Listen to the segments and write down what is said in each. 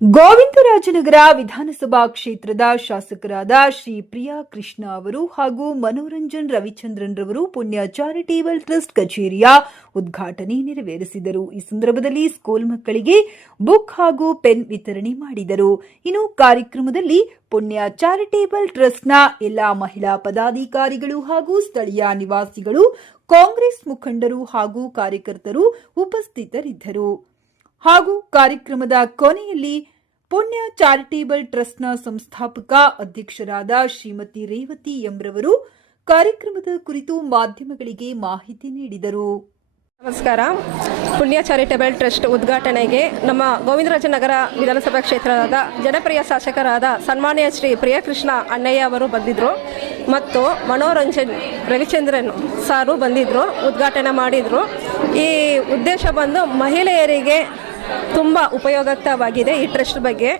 ಗೋವಿಂದರಾಜನಗರ ವಿಧಾನಸಭಾ ಕ್ಷೇತ್ರದ ಶಾಸಕರಾದ ಶ್ರೀ ಪ್ರಿಯಾ ಕೃಷ್ಣ ಅವರು ಹಾಗೂ ಮನೋರಂಜನ್ ರವಿಚಂದ್ರನ್ ರವರು ಪುಣ್ಯ ಚಾರಿಟೇಬಲ್ ಟ್ರಸ್ಟ್ ಕಚೇರಿಯ ಉದ್ಘಾಟನೆ ನೆರವೇರಿಸಿದರು. ಈ ಸಂದರ್ಭದಲ್ಲಿ ಸ್ಕೂಲ್ ಮಕ್ಕಳಿಗೆ ಬುಕ್ ಹಾಗೂ ಪೆನ್ ವಿತರಣೆ ಮಾಡಿದರು. ಇನ್ನು ಕಾರ್ಯಕ್ರಮದಲ್ಲಿ ಪುಣ್ಯ ಚಾರಿಟೇಬಲ್ ಟ್ರಸ್ಟ್ನ ಎಲ್ಲಾ ಮಹಿಳಾ ಪದಾಧಿಕಾರಿಗಳು ಹಾಗೂ ಸ್ಥಳೀಯ ನಿವಾಸಿಗಳು, ಕಾಂಗ್ರೆಸ್ ಮುಖಂಡರು ಹಾಗೂ ಕಾರ್ಯಕರ್ತರು ಉಪಸ್ಥಿತರಿದ್ದರು. ಹಾಗೂ ಕಾರ್ಯಕ್ರಮದ ಕೊನೆಯಲ್ಲಿ ಪುಣ್ಯ ಚಾರಿಟೇಬಲ್ ಟ್ರಸ್ಟ್ನ ಸಂಸ್ಥಾಪಕ ಅಧ್ಯಕ್ಷರಾದ ಶ್ರೀಮತಿ ರೇವತಿ ಎಂರವರು ಕಾರ್ಯಕ್ರಮದ ಕುರಿತು ಮಾಧ್ಯಮಗಳಿಗೆ ಮಾಹಿತಿ ನೀಡಿದರು. ನಮಸ್ಕಾರ. ಪುಣ್ಯ ಚಾರಿಟೇಬಲ್ ಟ್ರಸ್ಟ್ ಉದ್ಘಾಟನೆಗೆ ನಮ್ಮ ಗೋವಿಂದರಾಜನಗರ ವಿಧಾನಸಭಾ ಕ್ಷೇತ್ರದ ಜನಪ್ರಿಯ ಶಾಸಕರಾದ ಸನ್ಮಾನ್ಯ ಶ್ರೀ ಪ್ರಿಯಕೃಷ್ಣ ಅಣ್ಣಯ್ಯ ಅವರು ಬಂದಿದ್ದರು ಮತ್ತು ಮನೋರಂಜನ್ ರವಿಚಂದ್ರನ್ ಸಾರು ಬಂದಿದ್ದರು ಉದ್ಘಾಟನೆ ಮಾಡಿದರು. ಈ ಉದ್ದೇಶ ಬಂದು ಮಹಿಳೆಯರಿಗೆ ತುಂಬ ಉಪಯೋಗಕ್ತವಾಗಿದೆ ಈ ಟ್ರಸ್ಟ್ ಬಗ್ಗೆ.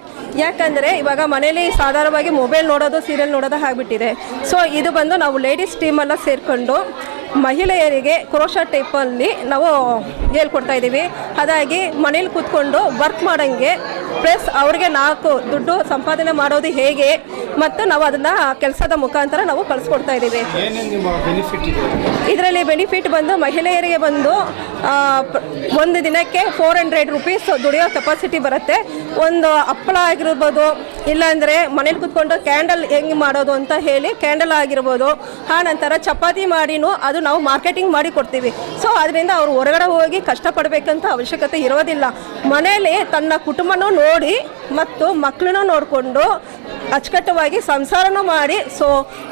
ಯಾಕಂದರೆ ಇವಾಗ ಮನೇಲಿ ಸಾಧಾರಣವಾಗಿ ಮೊಬೈಲ್ ನೋಡೋದು ಸೀರಿಯಲ್ ನೋಡೋದು ಆಗಿಬಿಟ್ಟಿದೆ. ಸೊ ಇದು ಬಂದು ನಾವು ಲೇಡೀಸ್ ಟೀಮೆಲ್ಲ ಸೇರಿಕೊಂಡು ಮಹಿಳೆಯರಿಗೆ ಕ್ರೋಶ ಟೈಪಲ್ಲಿ ನಾವು ಹೇಳ್ಕೊಡ್ತಾ ಇದ್ದೀವಿ. ಅದಾಗಿ ಮನೇಲಿ ಕೂತ್ಕೊಂಡು ವರ್ಕ್ ಮಾಡೋಂಗೆ ಪ್ಲಸ್ ಅವ್ರಿಗೆ ನಾಲ್ಕು ದುಡ್ಡು ಸಂಪಾದನೆ ಮಾಡೋದು ಹೇಗೆ ಮತ್ತು ನಾವು ಅದನ್ನು ಕೆಲಸದ ಮುಖಾಂತರ ನಾವು ಕಳಿಸ್ಕೊಡ್ತಾ ಇದ್ದೀವಿ. ಇದರಲ್ಲಿ ಬೆನಿಫಿಟ್ ಬಂದು ಮಹಿಳೆಯರಿಗೆ ಬಂದು ಒಂದು ದಿನಕ್ಕೆ ಫೋರ್ ಹಂಡ್ರೆಡ್ ರುಪೀಸ್ ದುಡಿಯೋ ಕೆಪಾಸಿಟಿ ಬರುತ್ತೆ. ಒಂದು ಹಪ್ಪಳ ಆಗಿರ್ಬೋದು ಇಲ್ಲಾಂದರೆ ಮನೇಲಿ ಕುತ್ಕೊಂಡು ಕ್ಯಾಂಡಲ್ ಹೆಂಗೆ ಮಾಡೋದು ಅಂತ ಹೇಳಿ ಕ್ಯಾಂಡಲ್ ಆಗಿರ್ಬೋದು, ಆ ನಂತರ ಚಪಾತಿ ಮಾಡಿನೂ ಅದು ನಾವು ಮಾರ್ಕೆಟಿಂಗ್ ಮಾಡಿ ಕೊಡ್ತೀವಿ. ಸೊ ಅದರಿಂದ ಅವ್ರು ಹೊರಗಡೆ ಹೋಗಿ ಕಷ್ಟಪಡಬೇಕಂತ ಅವಶ್ಯಕತೆ ಇರೋದಿಲ್ಲ. ಮನೆಯಲ್ಲಿ ತನ್ನ ಕುಟುಂಬನೂ ನೋಡಿ ಮತ್ತು ಮಕ್ಕಳನ್ನೂ ನೋಡಿಕೊಂಡು ಅಚ್ಚುಕಟ್ಟವಾಗಿ ಸಂಸಾರನೂ ಮಾಡಿ ಸೊ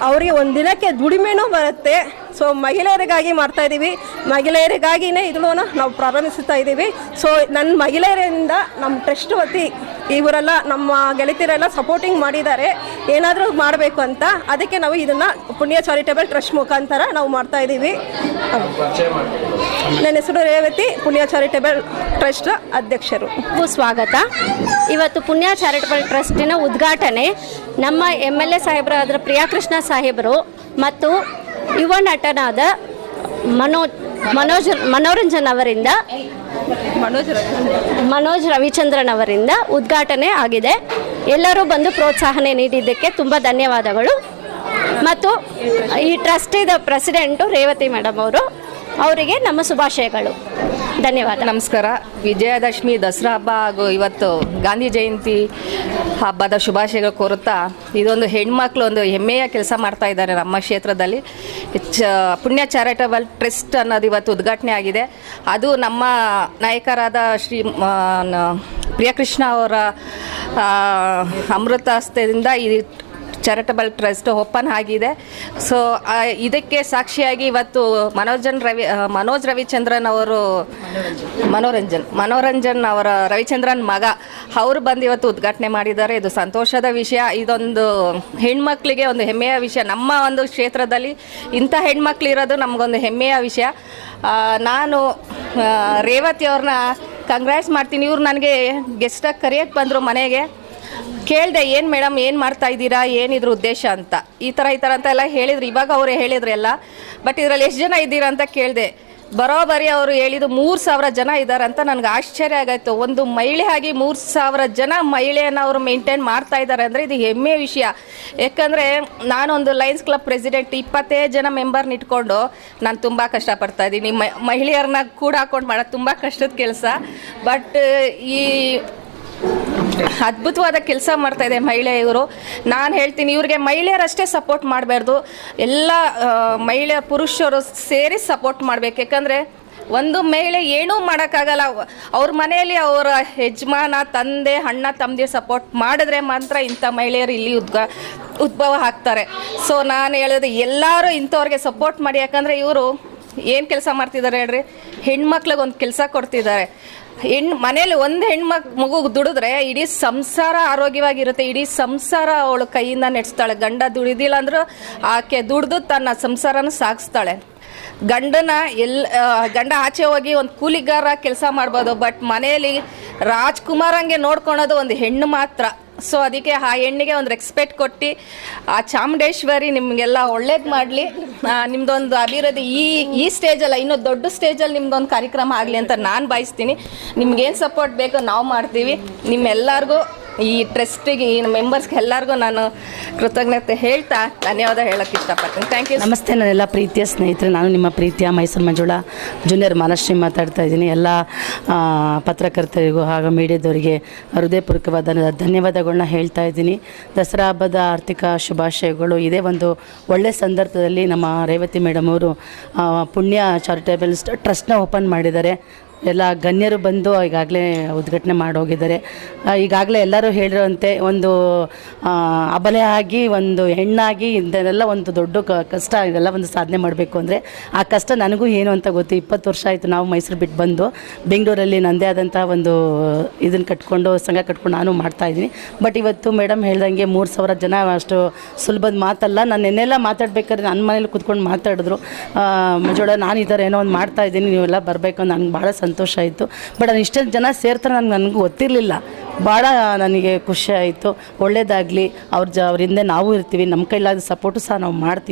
ಅವರಿಗೆ ಒಂದು ದಿನಕ್ಕೆ ದುಡಿಮೆನೂ ಬರುತ್ತೆ. ಸೊ ಮಹಿಳೆಯರಿಗಾಗಿ ಮಾಡ್ತಾ ಇದ್ದೀವಿ ಮಹಿಳೆಯರಿಗಾಗಿನೇ ಇದನ್ನು ನಾವು ಪ್ರಾರಂಭಿಸ್ತಾ ಇದ್ದೀವಿ ಸೊ ನನ್ನ ಮಹಿಳೆಯರಿಂದ ನಮ್ಮ ಟ್ರಸ್ಟ್ ವತಿ ಇವರೆಲ್ಲ ನಮ್ಮ ಗೆಳತಿಯರೆಲ್ಲ ಸಪೋರ್ಟಿಂಗ್ ಮಾಡಿದ್ದಾರೆ. ಏನಾದರೂ ಮಾಡಬೇಕು ಅಂತ. ಅದಕ್ಕೆ ನಾವು ಇದನ್ನು ಪುಣ್ಯ ಚಾರಿಟೇಬಲ್ ಟ್ರಸ್ಟ್ ಮುಖಾಂತರ ನಾವು ಮಾಡ್ತಾ ಇದ್ದೀವಿ. ನನ್ನ ಹೆಸರು ರೇವತಿ, ಪುಣ್ಯ ಚಾರಿಟೇಬಲ್ ಟ್ರಸ್ಟ್ ಅಧ್ಯಕ್ಷರು. ಸ್ವಾಗತ. ಇವತ್ತು ಪುಣ್ಯ ಚಾರಿಟೇಬಲ್ ಟ್ರಸ್ಟಿನ ಉದ್ಘಾಟನೆ ನಮ್ಮ ಎಂ ಎಲ್ ಎ ಸಾಹೇಬರಾದ ಪ್ರಿಯಾಕೃಷ್ಣ ಸಾಹೇಬರು ಮತ್ತು ಯುವ ನಟನಾದ ಮನೋ ಮನೋಜ್ ಮನೋರಂಜನ್ ಅವರಿಂದ ಮನೋಜ್ ರವಿಚಂದ್ರನ್ ಅವರಿಂದ ಉದ್ಘಾಟನೆ ಆಗಿದೆ. ಎಲ್ಲರೂ ಬಂದು ಪ್ರೋತ್ಸಾಹನೆ ನೀಡಿದ್ದಕ್ಕೆ ತುಂಬ ಧನ್ಯವಾದಗಳು. ಮತ್ತು ಈ ಟ್ರಸ್ಟಿದ ಪ್ರೆಸಿಡೆಂಟು ರೇವತಿ ಮೇಡಮ್ ಅವರು ಅವರಿಗೆ ನಮ್ಮ ಶುಭಾಶಯಗಳು. ಧನ್ಯವಾದ. ನಮಸ್ಕಾರ. ವಿಜಯದಶಮಿ, ದಸರಾ ಹಬ್ಬ ಹಾಗೂ ಇವತ್ತು ಗಾಂಧಿ ಜಯಂತಿ ಹಬ್ಬದ ಶುಭಾಶಯಗಳು ಕೋರುತ್ತಾ ಇದೊಂದು ಹೆಣ್ಮಕ್ಳು ಒಂದು ಹೆಮ್ಮೆಯ ಕೆಲಸ ಮಾಡ್ತಾ ಇದ್ದಾರೆ ನಮ್ಮ ಕ್ಷೇತ್ರದಲ್ಲಿ. ಪುಣ್ಯ ಚಾರಿಟಬಲ್ ಟ್ರಸ್ಟ್ ಅನ್ನೋದು ಇವತ್ತು ಉದ್ಘಾಟನೆ ಆಗಿದೆ. ಅದು ನಮ್ಮ ನಾಯಕರಾದ ಶ್ರೀ ಪ್ರಿಯಕೃಷ್ಣ ಅವರ ಅಮೃತಾಸ್ತೆಯಿಂದ ಈ ಚಾರಿಟಬಲ್ ಟ್ರಸ್ಟ್ ಓಪನ್ ಆಗಿದೆ. ಸೊ ಇದಕ್ಕೆ ಸಾಕ್ಷಿಯಾಗಿ ಇವತ್ತು ಮನೋಜನ್ ರವಿ ಮನೋಜ್ ರವಿಚಂದ್ರನ್ ಅವರು ಮನೋರಂಜನ್. ಮನೋರಂಜನ್ ಅವರ ರವಿಚಂದ್ರನ್ ಮಗ ಅವರು ಬಂದು ಇವತ್ತು ಉದ್ಘಾಟನೆ ಮಾಡಿದ್ದಾರೆ. ಇದು ಸಂತೋಷದ ವಿಷಯ. ಇದೊಂದು ಹೆಣ್ಮಕ್ಳಿಗೆ ಒಂದು ಹೆಮ್ಮೆಯ ವಿಷಯ. ನಮ್ಮ ಒಂದು ಕ್ಷೇತ್ರದಲ್ಲಿ ಇಂಥ ಹೆಣ್ಮಕ್ಳು ಇರೋದು ನಮಗೊಂದು ಹೆಮ್ಮೆಯ ವಿಷಯ. ನಾನು ರೇವತಿ ಅವ್ರನ್ನ ಕಂಗ್ರ್ಯಾಟ್ಸ್ ಮಾಡ್ತೀನಿ. ಇವ್ರು ನನಗೆ ಗೆಸ್ಟಾಗಿ ಕರೆಯೋಕ್ಕೆ ಬಂದರು ಮನೆಗೆ. ಕೇಳಿದೆ, ಏನು ಮೇಡಮ್, ಏನು ಮಾಡ್ತಾ ಇದ್ದೀರಾ? ಏನಿದ್ರ ಉದ್ದೇಶ ಅಂತ. ಈ ಥರ ಈ ಥರ ಅಂತ ಎಲ್ಲ ಹೇಳಿದ್ರು. ಇವಾಗ ಅವ್ರು ಹೇಳಿದ್ರು ಎಲ್ಲ. ಬಟ್ ಇದರಲ್ಲಿ ಎಷ್ಟು ಜನ ಇದ್ದೀರಾ ಅಂತ ಕೇಳಿದೆ. ಬರೋಬರಿ ಅವರು ಹೇಳಿದ್ದು ಮೂರು ಸಾವಿರ ಜನ ಇದ್ದಾರೆ ಅಂತ ನನಗೆ ಆಶ್ಚರ್ಯ ಆಗಾಯ್ತು. ಒಂದು ಮಹಿಳೆ ಆಗಿ ಮೂರು ಸಾವಿರ ಜನ ಮಹಿಳೆಯನ್ನು ಅವರು ಮೇಂಟೈನ್ ಮಾಡ್ತಾ ಇದ್ದಾರೆ ಅಂದರೆ ಇದು ಹೆಮ್ಮೆಯ ವಿಷಯ. ಯಾಕಂದರೆ ನಾನೊಂದು ಲಯನ್ಸ್ ಕ್ಲಬ್ ಪ್ರೆಸಿಡೆಂಟ್ ಇಪ್ಪತ್ತೇ ಜನ ಮೆಂಬರ್ನ ಇಟ್ಕೊಂಡು ನಾನು ತುಂಬ ಕಷ್ಟಪಡ್ತಾ ಇದ್ದೀನಿ. ಮಹಿಳೆಯರನ್ನ ಕೂಡ ಹಾಕೊಂಡು ಮಾಡೋದು ತುಂಬ ಕಷ್ಟದ ಕೆಲಸ. ಬಟ್ ಈ ಅದ್ಭುತವಾದ ಕೆಲಸ ಮಾಡ್ತಾ ಇದೆ ಮಹಿಳೆ ಇವರು ನಾನು ಹೇಳ್ತೀನಿ, ಇವ್ರಿಗೆ ಮಹಿಳೆಯರಷ್ಟೇ ಸಪೋರ್ಟ್ ಮಾಡಬಾರ್ದು. ಎಲ್ಲ ಮಹಿಳೆ, ಪುರುಷರು ಸೇರಿ ಸಪೋರ್ಟ್ ಮಾಡ್ಬೇಕು. ಯಾಕಂದರೆ ಒಂದು ಮಹಿಳೆ ಏನೂ ಮಾಡೋಕ್ಕಾಗಲ್ಲ. ಅವ್ರ ಮನೆಯಲ್ಲಿ ಅವರ ಯಜಮಾನ, ತಂದೆ, ಅಣ್ಣ ತಮ್ಮದಿ ಸಪೋರ್ಟ್ ಮಾಡಿದ್ರೆ ಮಾತ್ರ ಇಂಥ ಮಹಿಳೆಯರು ಇಲ್ಲಿ ಉದ್ಗ ಉದ್ಭವ ಆಗ್ತಾರೆ. ಸೊ ನಾನು ಹೇಳೋದು ಎಲ್ಲರೂ ಇಂಥವ್ರಿಗೆ ಸಪೋರ್ಟ್ ಮಾಡಿ. ಯಾಕಂದರೆ ಇವರು ಏನು ಕೆಲಸ ಮಾಡ್ತಿದ್ದಾರೆ ಹೇಳ್ರಿ? ಹೆಣ್ಮಕ್ಳಿಗೆ ಒಂದು ಕೆಲಸ ಕೊಡ್ತಿದ್ದಾರೆ ಹೆಣ್ಣು ಮನೇಲಿ ಒಂದು ಹೆಣ್ಮಕ್, ಮಗು ದುಡಿದ್ರೆ ಇಡೀ ಸಂಸಾರ ಆರೋಗ್ಯವಾಗಿರುತ್ತೆ. ಇಡೀ ಸಂಸಾರ ಅವಳು ಕೈಯಿಂದ ನೆಡ್ಸ್ತಾಳೆ. ಗಂಡ ದುಡಿದಿಲ್ಲ ಅಂದ್ರೂ ಆಕೆ ದುಡಿದು ತನ್ನ ಸಂಸಾರನ ಸಾಗಿಸ್ತಾಳೆ. ಗಂಡನ ಎಲ್ ಗಂಡ ಆಚೆ ಹೋಗಿ ಒಂದು ಕೂಲಿಗಾರ ಕೆಲಸ ಮಾಡ್ಬೋದು. ಬಟ್ ಮನೆಯಲ್ಲಿ ರಾಜ್ಕುಮಾರಂಗೆ ನೋಡ್ಕೊಳೋದು ಒಂದು ಹೆಣ್ಣು ಮಾತ್ರ. ಸೊ ಅದಕ್ಕೆ ಆ ಹೆಣ್ಣಿಗೆ ಒಂದು ರೆಸ್ಪೆಕ್ಟ್ ಕೊಟ್ಟು, ಆ ಚಾಮುಂಡೇಶ್ವರಿ ನಿಮಗೆಲ್ಲ ಒಳ್ಳೇದು ಮಾಡಲಿ. ನಿಮ್ದೊಂದು ಅಭಿವೃದ್ಧಿ ಈ ಈ ಸ್ಟೇಜಲ್ಲ ಇನ್ನೂ ದೊಡ್ಡ ಸ್ಟೇಜಲ್ಲಿ ನಿಮ್ದೊಂದು ಕಾರ್ಯಕ್ರಮ ಆಗಲಿ ಅಂತ ನಾನು ಬಯಸ್ತೀನಿ. ನಿಮ್ಗೇನು ಸಪೋರ್ಟ್ ಬೇಕೋ ನಾವು ಮಾಡ್ತೀವಿ. ನಿಮ್ಮೆಲ್ಲರಿಗೂ ಈ ಟ್ರಸ್ಟಿಗೆ, ಈ ಮೆಂಬರ್ಸ್ಗೆ ಎಲ್ಲರಿಗೂ ನಾನು ಕೃತಜ್ಞತೆ ಹೇಳ್ತಾ ಧನ್ಯವಾದ ಹೇಳೋಕ್ಕೆ ಇಷ್ಟಪಡ್ತೀನಿ. ಥ್ಯಾಂಕ್ ಯು ನಮಸ್ತೆ ನನ್ನೆಲ್ಲ ಪ್ರೀತಿಯ ಸ್ನೇಹಿತರೆ, ನಾನು ನಿಮ್ಮ ಪ್ರೀತಿಯ ಮೈಸೂರು ಮಂಜುಳ ಜೂನಿಯರ್ ಮಾನಶ್ರೀ ಮಾತಾಡ್ತಾ ಇದ್ದೀನಿ. ಎಲ್ಲ ಪತ್ರಕರ್ತರಿಗೂ ಹಾಗೂ ಮೀಡಿಯಾದವರಿಗೆ ಹೃದಯಪೂರ್ವಕವಾದ ಧನ್ಯವಾದಗಳನ್ನ ಹೇಳ್ತಾ ಇದ್ದೀನಿ. ದಸರಾ ಹಬ್ಬದ ಆರ್ಥಿಕ ಶುಭಾಶಯಗಳು. ಇದೇ ಒಂದು ಒಳ್ಳೆಯ ಸಂದರ್ಭದಲ್ಲಿ ನಮ್ಮ ರೇವತಿ ಮೇಡಮ್ ಅವರು ಪುಣ್ಯ ಚಾರಿಟೇಬಲ್ ಟ್ರಸ್ಟ್ನ ಓಪನ್ ಮಾಡಿದ್ದಾರೆ. ಎಲ್ಲ ಗಣ್ಯರು ಬಂದು ಈಗಾಗಲೇ ಉದ್ಘಾಟನೆ ಮಾಡೋಗಿದ್ದಾರೆ. ಈಗಾಗಲೇ ಎಲ್ಲರೂ ಹೇಳಿರುವಂತೆ ಒಂದು ಅಬಲೆ ಆಗಿ, ಒಂದು ಹೆಣ್ಣಾಗಿ, ಇದನ್ನೆಲ್ಲ ಒಂದು ದೊಡ್ಡ ಕಷ್ಟ, ಇದೆಲ್ಲ ಒಂದು ಸಾಧನೆ ಮಾಡಬೇಕು ಅಂದರೆ ಆ ಕಷ್ಟ ನನಗೂ ಏನು ಅಂತ ಗೊತ್ತು. ಇಪ್ಪತ್ತು ವರ್ಷ ಆಯಿತು ನಾವು ಮೈಸೂರು ಬಿಟ್ಟು ಬಂದು ಬೆಂಗಳೂರಲ್ಲಿ ನನ್ನದೇ ಆದಂಥ ಒಂದು ಇದನ್ನು ಕಟ್ಕೊಂಡು, ಸಂಘ ಕಟ್ಕೊಂಡು ನಾನು ಮಾಡ್ತಾಯಿದ್ದೀನಿ ಬಟ್ ಇವತ್ತು ಮೇಡಮ್ ಹೇಳ್ದಂಗೆ ಮೂರು ಸಾವಿರ ಜನ ಅಷ್ಟು ಸುಲಭದ ಮಾತಲ್ಲ. ನಾನು ನೆನ್ನೆಲ್ಲ ಮಾತಾಡ್ಬೇಕಾದ್ರೆ ನನ್ನ ಮನೇಲಿ ಕೂತ್ಕೊಂಡು ಮಾತಾಡಿದ್ರು. ಮಜೋಳ, ನಾನು ಈ ಥರ ಏನೋ ಒಂದು ಮಾಡ್ತಾ ಇದ್ದೀನಿ, ನೀವೆಲ್ಲ ಬರಬೇಕು, ನನಗೆ ಭಾಳ ಸಂತೋಷ ಆಯಿತು. ಬಟ್ ನಾನು ಇಷ್ಟೊಂದು ಜನ ಸೇರ್ತಾರೆ ನನಗೆ ನನಗೂ ಗೊತ್ತಿರಲಿಲ್ಲ. ಭಾಳ ನನಗೆ ಖುಷಿ ಆಯಿತು. ಒಳ್ಳೇದಾಗಲಿ. ಅವ್ರ ಜ ಅವ್ರ ಹಿಂದೆ ನಾವು ಇರ್ತೀವಿ. ನಮ್ಮ ಕೈಲಾದ ಸಪೋರ್ಟು ಸಹ ನಾವು ಮಾಡ್ತೀವಿ.